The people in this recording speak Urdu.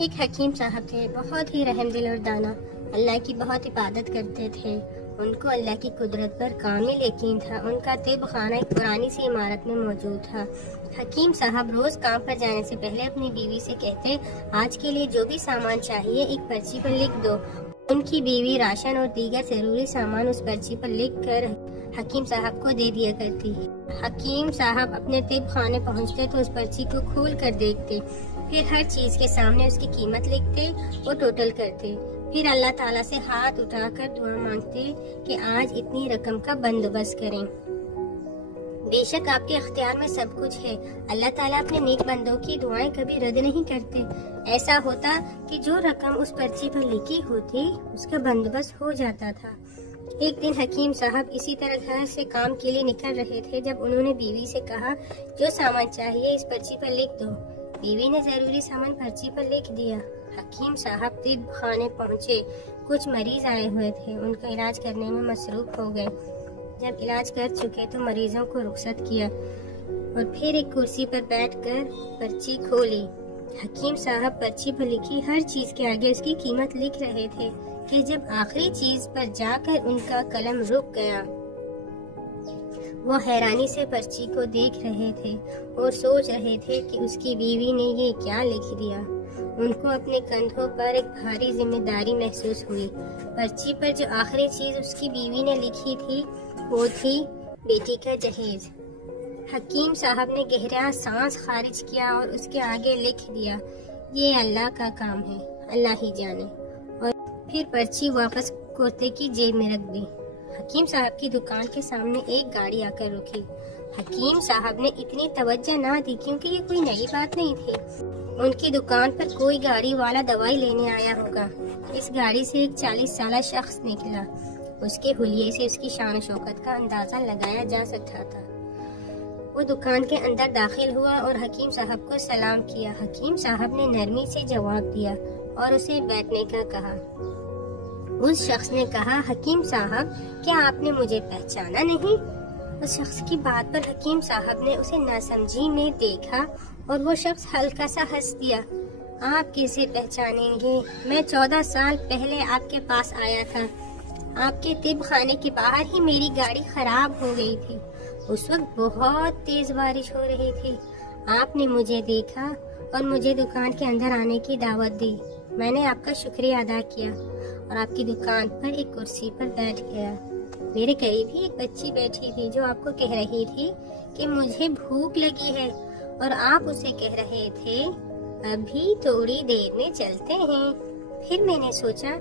ایک حکیم صاحب تھے، بہت ہی رحم دل اور دانا، اللہ کی بہت عبادت کرتے تھے۔ ان کو اللہ کی قدرت پر کامل یقین تھا۔ ان کا طب خانہ ایک پرانی سی عمارت میں موجود تھا۔ حکیم صاحب روز کام پر جانے سے پہلے اپنی بیوی سے کہتے، آج کے لیے جو بھی سامان چاہیے ایک پرچی پر لکھ دو۔ ان کی بیوی راشن اور دیگر ضروری سامان اس پرچی پر لکھ کر حکیم صاحب کو دے دیا کرتی۔ حکیم صاحب اپنے طب خانے پہنچتے تو اس پرچی کو کھول کر دیکھتے، پھر ہر چیز کے سامنے اس کی قیمت لکھتے اور ٹوٹل کرتے، پھر اللہ تعالیٰ سے ہاتھ اٹھا کر دعا مانگتے کہ آج اتنی رقم کا بندوبست کریں۔ بے شک آپ کے اختیار میں سب کچھ ہے۔ اللہ تعالیٰ اپنے نیک بندوں کی دعائیں کبھی رد نہیں کرتے۔ ایسا ہوتا کہ جو رقم اس پرچی پر لکھی ہوتی اس کا بندوبست ہو جاتا تھا۔ ایک دن حکیم صاحب اسی طرح گھر سے کام کے لیے نکل رہے تھے جب انہوں نے بیوی سے کہا، جو سامان چاہیے اس پرچی پر لکھ دو۔ بیوی نے ضروری سامان پرچی پر لکھ دیا۔ حکیم صاحب طب خانے پہنچے۔ کچھ مریض آئے ہوئے تھے، ان کا علاج کرنے میں مصروف ہو گئے۔ جب علاج کر چکے تو مریضوں کو رخصت کیا اور پھر ایک کرسی پر بیٹھ کر پرچی کھولی۔ حکیم صاحب پرچی پر لکھی ہر چیز کے آگے اس کی قیمت لکھ رہے تھے کہ جب آخری چیز پر جا کر ان کا قلم رک گیا، وہ حیرانی سے پرچی کو دیکھ رہے تھے اور سوچ رہے تھے کہ اس کی بیوی نے یہ کیا لکھ دیا۔ ان کو اپنے کندھوں پر ایک بھاری ذمہ داری محسوس ہوئی۔ پرچی پر جو آخری چیز اس کی بیوی نے لکھی تھی وہ تھی بیٹی کا جہیز۔ حکیم صاحب نے گہرا سانس خارج کیا اور اس کے آگے لکھ دیا، یہ اللہ کا کام ہے، اللہ ہی جانے، اور پھر پرچی واپس کرتے کی جیب میں رکھ دی۔ حکیم صاحب کی دکان کے سامنے ایک گاڑی آ کر رکی۔ حکیم صاحب نے اتنی توجہ نہ دی کیونکہ یہ کوئی نئی بات نہیں تھی۔ ان کی دکان پر کوئی گاڑی والا دوائی لینے آیا ہوگا۔ اس گاڑی سے ایک 40 سالہ شخص نکلا۔ اس کے حلیے سے اس کی شان و شوکت کا اندازہ لگایا جا سکتا تھا۔ وہ دکان کے اندر داخل ہوا اور حکیم صاحب کو سلام کیا۔ حکیم صاحب نے نرمی سے جواب دیا اور اسے بیٹھنے کا کہا۔ اس شخص نے کہا، حکیم صاحب کیا آپ نے مجھے پہچانا نہیں؟ اس شخص کی بات پر حکیم صاحب نے اسے ناسمجھی میں دیکھا اور وہ شخص ہلکا سا ہنس دیا۔ آپ کیسے پہچانیں گے؟ میں 14 سال پہلے آپ کے پاس آیا تھا۔ آپ کے طب خانے کے باہر ہی میری گاڑی خراب ہو گئی تھی۔ اس وقت بہت تیز بارش ہو رہی تھی۔ آپ نے مجھے دیکھا اور مجھے دکان کے اندر آنے کی دعوت دی۔ میں نے آپ کا شکریہ ادا کیا اور آپ کی دکان پر ایک کرسی پر بیٹھ گیا۔ میرے قریب ہی ایک بچی بیٹھی تھی جو آپ کو کہہ رہی تھی کہ مجھے بھوک لگی ہے، اور آپ اسے کہہ رہے تھے ابھی تھوڑی دیر میں چلتے ہیں۔ پھر میں نے سوچا